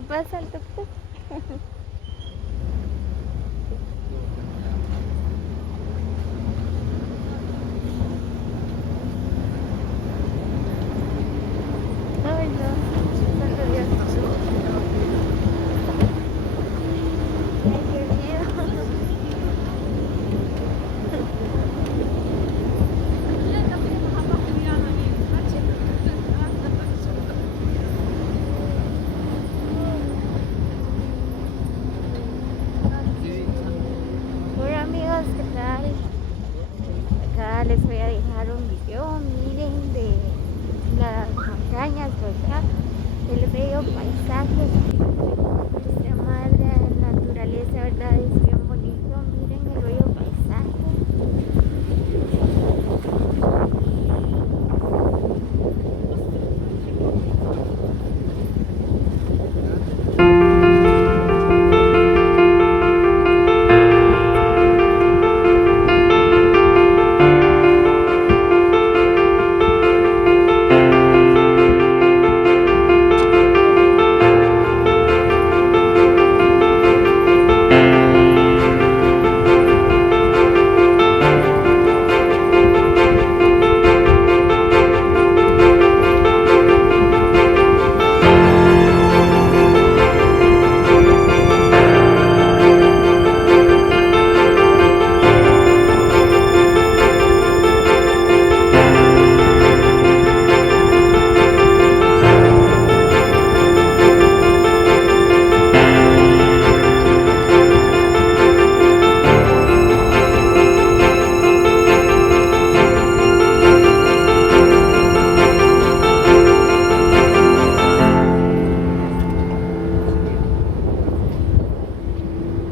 ¿Qué pasa el tuk-tuk? Ay, no. Santo Dios. Ay, qué miedo. Hola amigos, ¿qué tal? Acá les voy a dejar un video, miren, de las montañas, ¿verdad? El bello paisaje, nuestra madre naturaleza, ¿verdad? Es bien bonito, miren el bello paisaje.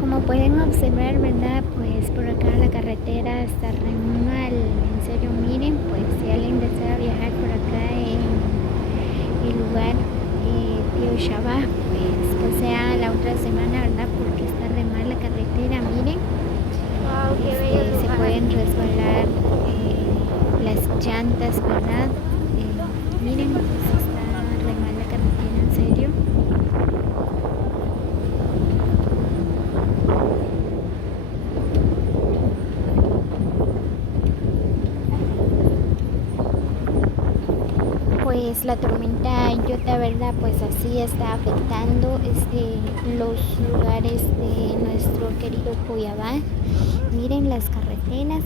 Como pueden observar, ¿verdad? Pues por acá la carretera está re mal. En serio, miren, pues si alguien desea viajar por acá en el lugar Piojabá, pues que sea la otra semana, ¿verdad? Porque está re mal la carretera, miren. Wow, qué bello lugar. Se pueden resbalar las llantas, ¿verdad? Miren, pues está re mal la carretera, en serio. Pues la tormenta Iota, ¿verdad? Pues así está afectando los lugares de nuestro querido Cuyabá. Miren las carreteras.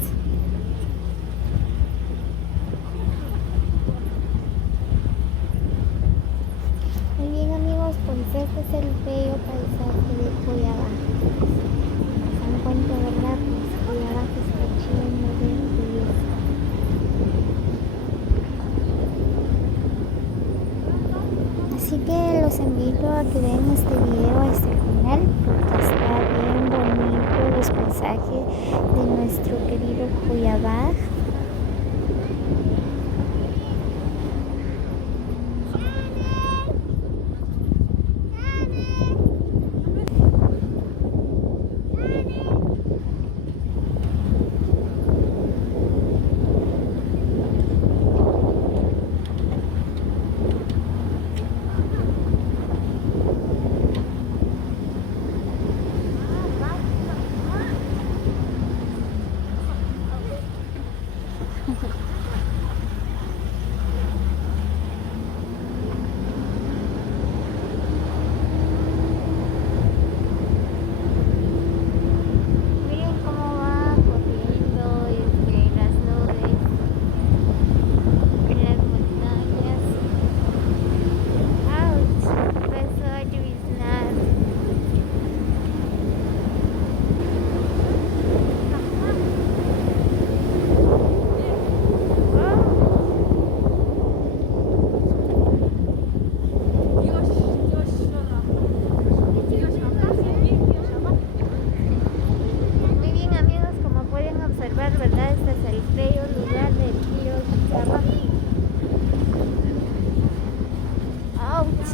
Muy bien amigos, pues este es el bello paisaje de Cuyabá. Se dan cuenta, ¿verdad? Pues Cuyabá se está lleno de belleza. Así que los invito a que vean este video hasta el final porque está bien bonito los paisajes de nuestro querido Cuyabá. Miren cómo va corriendo las nubes en las montañas. Ouch, empezó a lloviznar. Muy bien amigos, como pueden observar, ¿verdad? Este es el bello lugar de Piojabá. Ouch.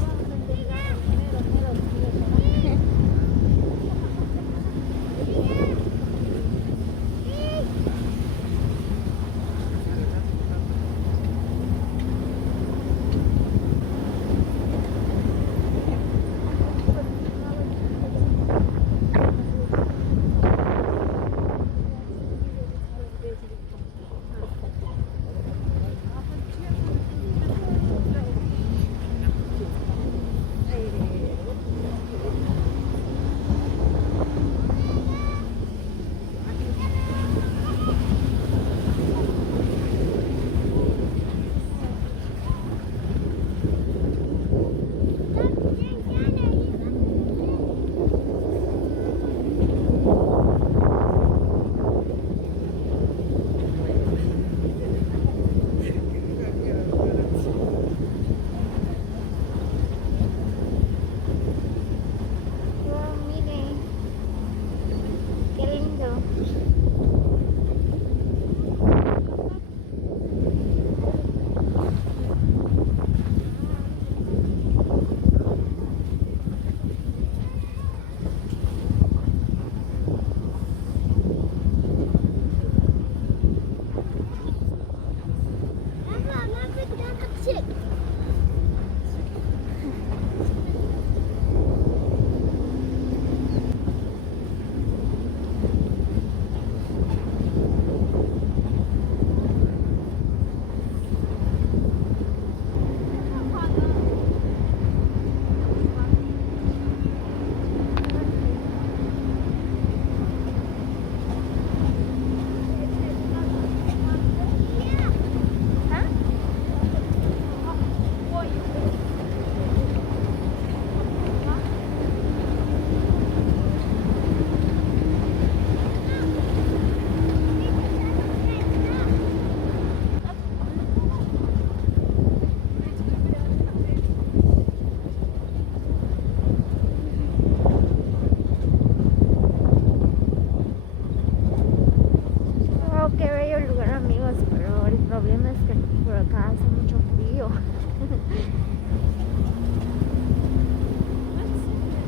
qué bello lugar, amigos, pero el problema es que por acá hace mucho frío.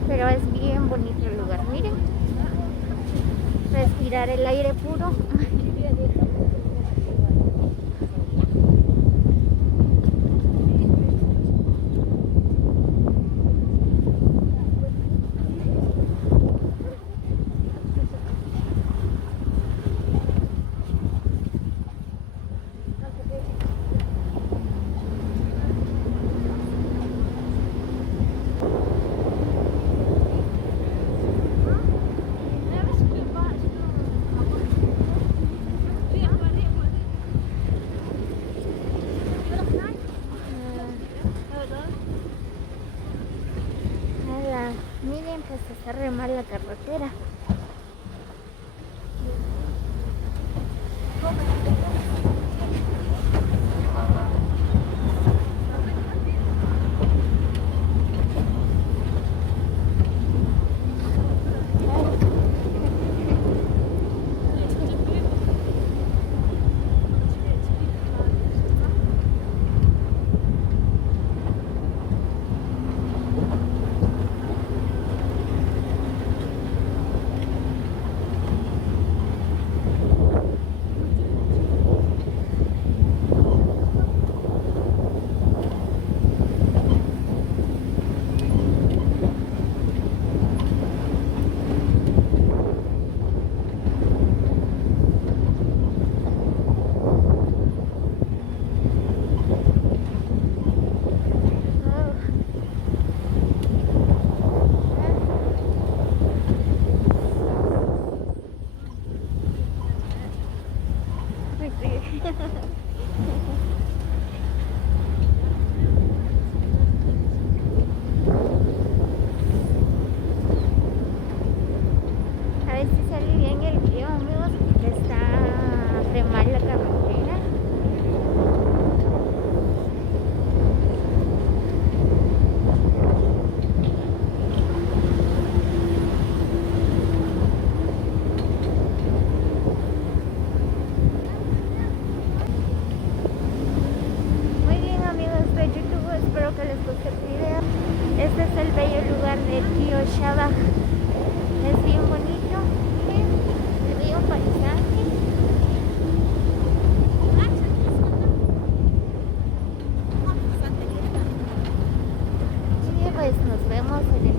Pero es bien bonito el lugar, miren. Respirar el aire puro. Miren, pues está re mal la carretera. A ver si sale bien el video, amigos, porque está re mal la carretera. Muy bien, amigos de YouTube, espero que les guste el video. Este es el bello lugar de Tío Shaba. Es bien bonito, miren, el bello paisaje. Y pues nos vemos en el